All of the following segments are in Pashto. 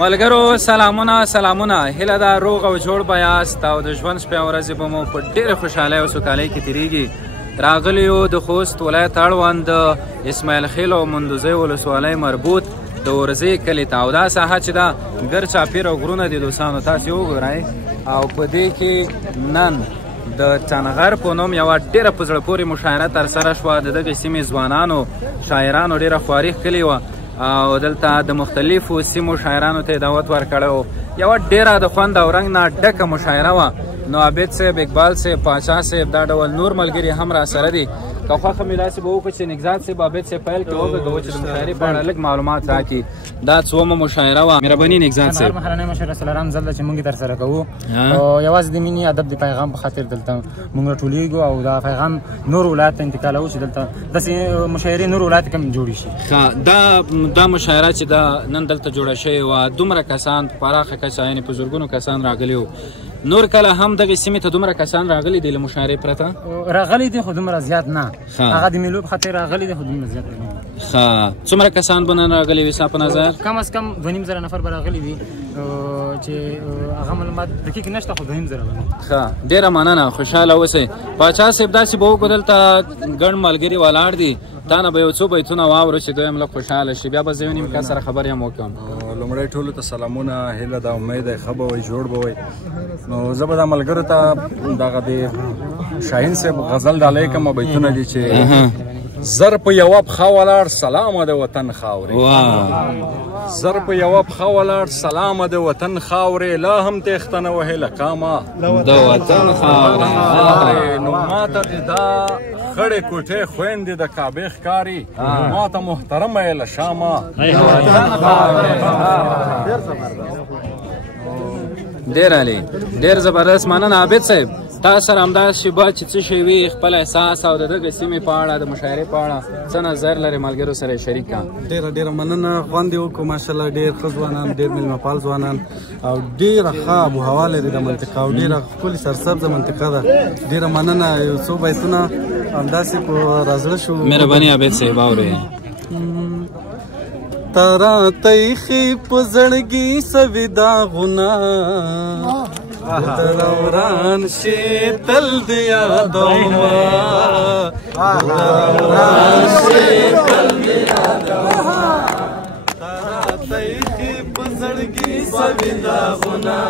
ملګرو سلامونه هیله ده روغ او جوړ به یاست او د ژوند شپې او ورځې به مو په ډېرې خوشحالۍ او سوکالۍ کې تېرېږي. راغلي یو د خوست ولایت اړوند اسماعیل خیل او مندوزۍ ولسوالۍ مربوط د اورزې کلي ته، او دا ساحه چې ده ګر چاپېر او غرونه دي دوستانو، تاسې وګورئ. او په دې کې نن د چنغر په نوم یوه ډېره په زړه پورې مشاعره ترسره شوه. د دغې سیمې ځوانانو شاعرانو ډېره خواري ښکلې وه او دلته د مختلفو سیمو شاعرانو ته یې دعوت ورکړی و. یوه ډېره د خوند او رنګ نه ډکه مشاعره وه. نو عابد صاحب، اقبال صاحب، پاچا صاحب، دا ډول نور ملګري هم را سره دي. که خوښه مې داسې به وکړو چې نګزاد صاحب، عابد صاحب پیل کې وغږوو چې د مشاعرې په اړه لږ معلومات راکړي. دا څومه مشاعره وه؟ مهرباني نګزاد صاحب. مهرنۍ مشاعره څلورم ځل ده چې موږ یې ترسره کوو. یوازې د مینې ادب د پیغام په خاطر دلته موږ راټولېږو او دا پیغام نور ولایت ته انتقالوو چې دلته داسې مشاعرې نور ولایت کې هم جوړې شي. دا مشاعره چې دا نن دلته جوړه شوې وه، دومره کسان په پراخه کچه یعنې په زرګونو کسان راغلي وو. نور کله هم دغې سیمې ته دومره کسان راغلي دي له مشاعرې پرته؟ راغلي دي خو دومره زیات نه. هغه د مېلو په خاطر راغلي دي خو دومره زیات نه. ښه، څومره کسان به نن راغلي وي ستا په نظر؟ کم از کم 2,500 نفر به راغلي وي چې هغه معلومات دقیق نشته، خو 2,500 به. ښه، ډېره مننه، خوشحاله اوسئ. پاچا صاحب، داسې به وکړو دلته ګڼ ملګري ولاړ دي، تا نه به یو څو بیتونه واورو چې دوی هم لږ خوشحاله شي، بیا به زه یو نیم کس سره خبرې هم وکړم. لومړی ټولو ته سلامونه، هیله ده امید دی ښه به وئ، جوړ به وئ. نو زه به دا ملګرو ته دغه د شاهین صاحب غزل ډالۍ کوم بیتونه دي چې زر په یوه پښه ولاړ سلامه د وطن خاورې، زر په یوه پښه ولاړ سلامه د وطن خاورې، لا هم تېښته نه وهې له قامه د وطن خاورې. نو ماته د دا خړې کوټې خویندې د کعبې ښکاري، ماته محترمه یې له شامه د وطن خاورې. ډېر عالي، ډېر زبردست، مننه عابد صاحب. تا سره همداسې به چې څه شی وي خپل احساس او د دغې سیمې په اړه د مشاعرې په اړه څه نظر لرې ملګرو سره یې شریک کړه. ډېره مننه، خوند یې وکړو ماشاءالله. ډېر ښه ځوانان، ډېر میلمه پال ځوانان او ډېره ښه آب و هوا لري د منطقه او ډېره ښکلې سرسبزه منطقه ده. ډېره مننه. یو څو بیتونه همداسې په رازړه شو. مهرباني عابد صاحب، اورئ. ترا تیخی په زړګي سوي داغونه، در وران شي تل د یادومه، در وران شي تل د یادومه، ترا تیخی په زړګي سوي داغونه،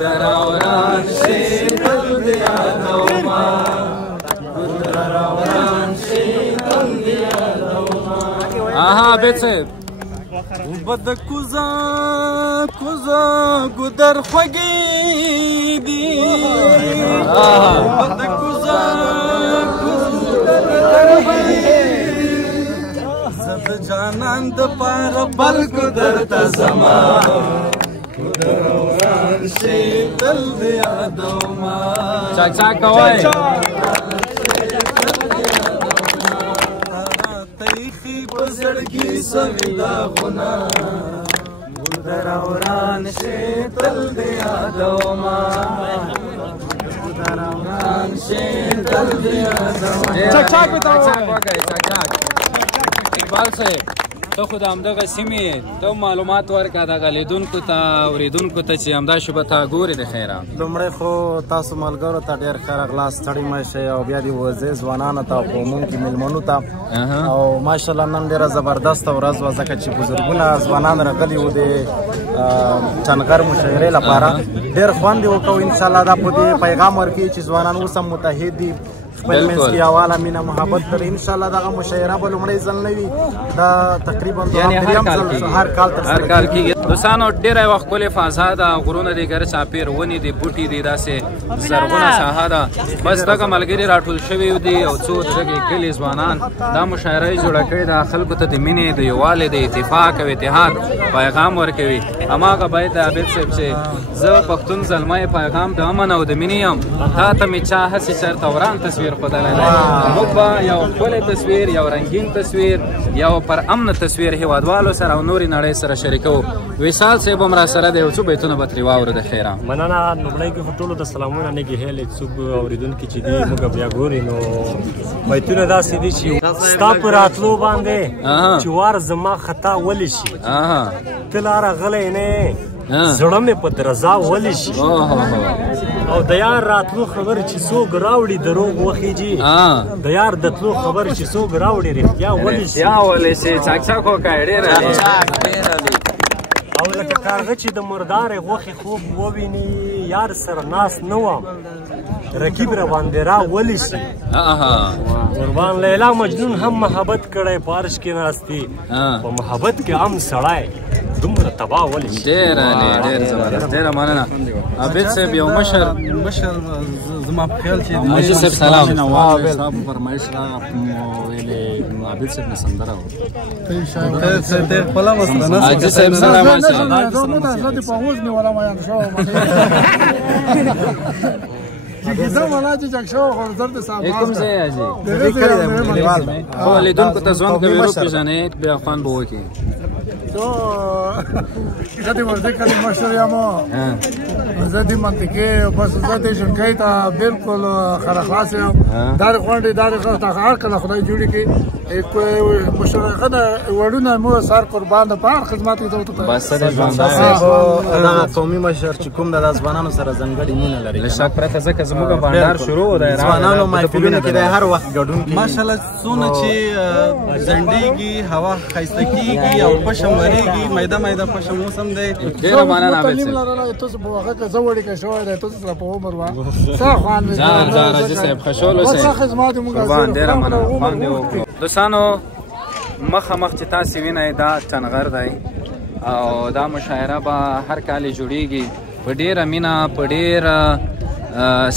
در وران شي تل د یادومه، در وران شي تل د یادومه. عابد صاحب، بد کوزا کوزا ګدر خوږی دی، بد کوزا ګدر خوږی، زد جانان د پاره بل ګدر ته زما، ګدر وران شي تل د یادومه. چاک چاک کوئ. زړګي سوي داغونه، ګلدر وران شي تل د یادومه، ګلدر وران شي تل د یادومه. چاک چاک وکړئ، چاک چاک. اقبال صاحب، ته خو د همدغه سیمې ته معلومات ورکړه دغه لیدونکو ته اورېدونکو ته چې همدا شپه ته ګورې د خیره. لومړی خو تاسو ملګرو ته ډېر ښه راغلاست، ستړي مه شئ، او بیا د وزې ځوانانو ته او په عموم کې مېلمنو ته. او ماشاءالله نن ډېره زبردسته ورځ وه، ځکه چې بزرګونه ځوانان راغلي وو د چنغر مشاعرې لپاره. ډېر خوند یې وکړو. انشاءالله دا په دې پیغام ورکوي چې ځوانان اوس هم متحد دي، خپل منځ کې یووالی، مینه، محبت لري. انشاءالله دغه مشاعره به لومړی ځل نه وي، دا تقریبا هر کال ترسره کېږي. دوستانو، ډېره یوه ښکلې فضا ده، غرونه دي، ګر چاپېر ونې دي، بوټي دي، داسې زرغونه ساحه ده. بس دغه ملګري راټول شوي دي او څو د دغې کلي ځوانان دا مشاعره یې جوړه کړې ده، خلکو ته د مینې، د یووالي، د اتفاق او اتحاد پیغام ورکوي. هماغه بیت د عابد صاحب چې زه پښتون زلمی پیغام د امن او د مینې یم، تا ته مې چا هسې چېرته وران تصویر پرېښودلی دی موږ به یو ښکلی تصویر یو رنګین تصویر یو پر امن تصویر هیوادوالو سره او نورې نړۍ سره شریکوو وصال صاحب هم راسره دی یو څو بیتونه به ترې واورو د خیره مننه لومړی کې خو ټولو ته سلامونه نږدې هیلې څوک اورېدونکي چې دي موږ بیا ګوري نو بیتونه داسې دي چې ستا په راتلو باندې چې وار زما خطا ولی شي ته لاره غلی نه زړه مې په درزا ولی شي او د یار راتلو خبر چې څوک راوړي دروغ وخیږي د یار د تلو خبر چې څوک راوړي رښتیا ولی شي چاک وکړی ډېره او لکه کارغه چې د مردارې غوښې خوب وویني یار سره ناست نه وم رقیب را باندې را ولی شي قربان لیلا مجنون هم محبت کړی په عرش کې ناستي په محبت کې هم سړی دومره تباه ولی شي ډېر زبردست ډېره مننه عابد صاحب یو مشر زما په خیال چې مجید صاحب سلام صاحب فرمایش ویلې عابد صاحب نه سندره ته خپله مسله عاجز صاحب سلام کوم ځای یاجي خو لیدونکو ته ځوان کوي وپېژنئ بیا خوند به وکړي زه د وردګ کلي مشر یم زه د منطقې بس زه د ژوندکۍ ته بالکل خرخلاص یم دا د غونډې دا د هر کله خدای جوړې کړي مشرغه د وړونه مو سر قربان د په هر خدمت کې ته وکړه بس د ژوندای دغه قومي مشر چې کوم د ځوانانو سره ځانګړې مینه لري له شک پرته ځکه زموږ بانډار شروع دی ځوانانو محفلونو کې د هر وخت ګډون کوي ماشاءالله څونه چې ځنډېږي هوا ښایسته کېږي او پشم ورېږي میده پشم موسم دی ډېره مننه عابد صاحب تاسو په هغه کې زه وړې که شوی دی تاسو سره په عمر وه څه خوند ځه راځي صاحب خوشحال اوسئ قربان ډېره مننه خوند یې وکړو دوستانو مخامخ چې تاسې وینئ دا ټنغر دی او دا مشاعره به هر کال جوړیږي په ډېره مینه په ډېر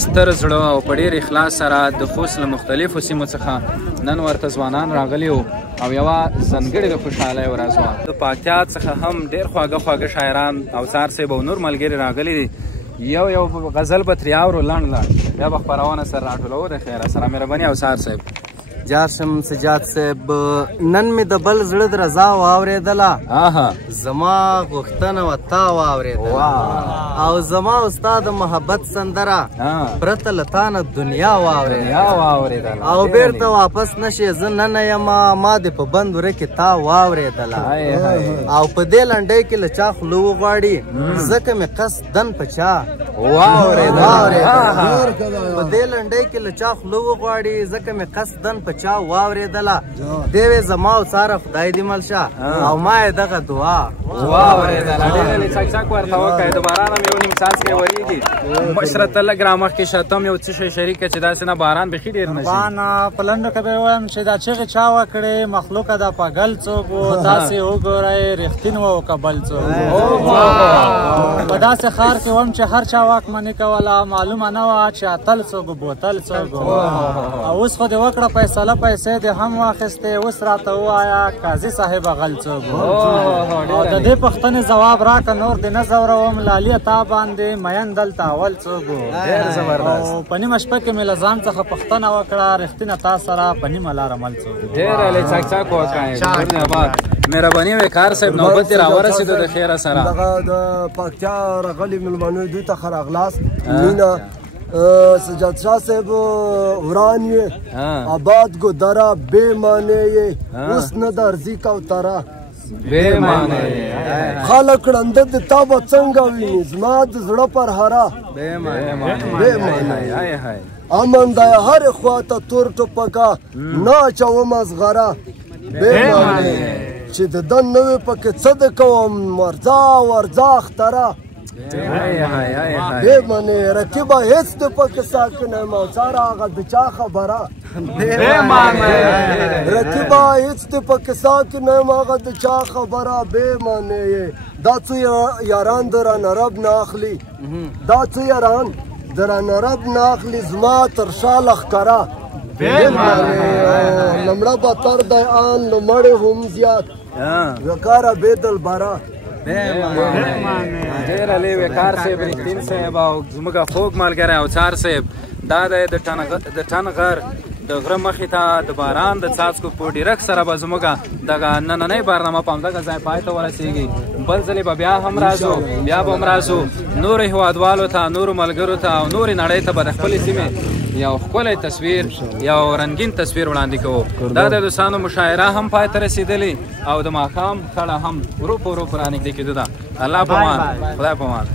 ستر زړه او په ډېر اخلاص سره د خوست له مختلفو سیمو څخه نن ورته ځوانان راغلي وو او یوه ځانګړې د خوشحالۍ ورځ وه د پاکتیا څخه هم ډېر خواږه شاعران او څار صاحب او نور ملګري راغلي دي یو غزل به ترې اورو لنډ بیا به خپرونه سره راټولوو د خیره سره مهرباني او څار صاحب جارشم سجاد صاحب نن مې د بل زړه د رضا واورېدله زما غوښتنه و تا واورېدله او زما ستا د محبت سندره پرته له تا نه دنیا واورېدله او بیرته واپس نشې زه ننه یمه ما دې په بند وره کې تا واورېدله او په دې لنډۍ کې له چا خوله وغواړي ځکه مې قصدن په چا واورېدله په دې لنډۍ کې له چا خوله وغواړي ځکه مې قصدن په چا واورېدله دیوې زما او څاره خدای دې مل شه او ما یې دغه دعا واورېدله ډېره چک ورته وکړئ د باران هم یو نیم څاڅکی ورېږي مشره ته لږ رامخکې شه ته هم یو څه شی شریکه چې داسې نه باران بیخي ډېر نه شي په لنډو کې به ووایم چې دا چغې چا وکړې مخلوقه دا پګل څوک و تاسې وګورئ رښتین و که بل څوک په داسې ښار کې وم چې هر چا واکمني کوله معلومه نه وه چې اتل څوک بوتل څوک او اوس خو دې وکړه فیصله پیسې دې هم واخیستې اوس راته ووایه قاضي صاحب غل څوک او د دې پوښتنې ځواب راکړه نور دې نه ځوروم لالي تا باندې مین دلته اول څوک او په نیمه شپه کې مې له ځان څخه پوښتنه وکړه رښتینه تا سره په نیمه لاره مل څوک ډېره لې چک وکړئ مهرباني وکړئ صاحب نوبت دې راورسېدو د خیره سره دغه د پکتیا راغلي مېلمنو دوی ته ښه راغلاست مینه سجاد شاه صاحب وران یې آباد ګودره بې معنی یې اوس نه درځي کوتره بې معنی خلک ړنده د تا به څنګه ویني زما د زړه پر هره بې معنی امن دی هرې خوا ته تور ټوپکه نه اچومه زغره بې معنی چې د دن نه وي پکې څه د کوم ورځه اختره بې معنی رقیبه هېڅ د پکې ساکن یم او څاره هغه د چا خبره رقیبه هېڅ د پکې ساکن یم هغه د چا خبره بې معنی دا څو یاران د رانه رب نه اخلي دا څو یاران د رانه رب نه اخلي زما تر شا لښکره بې معنی لمړه به تر دی آن له مړې هم زیات وقاره بې دلبره ډېره لې وقار صاحب رښتین صاحب او زموږ خوږ ملګری او څار صاحب دا دی د ټن غر د غره مخې ته د باران د څاڅکو په ډیرک سره به زموږ دغه نننۍ برنامه په همدغه ځای پای ته ورسیږي بل ځلې به بیا هم راځو بیا به هم راځو نورو هیوادوالو ته نورو ملګرو ته او نورې نړۍ ته به د خپلې سیمې یو ښکلی تصویر یو رنګین تصویر وړاندې کوو دا د دوستانو مشاعره هم پای ته رسېدلې او د ماښام خړه هم ورو په ورو په رانږدې کېدو ده الله په امان خدای په امان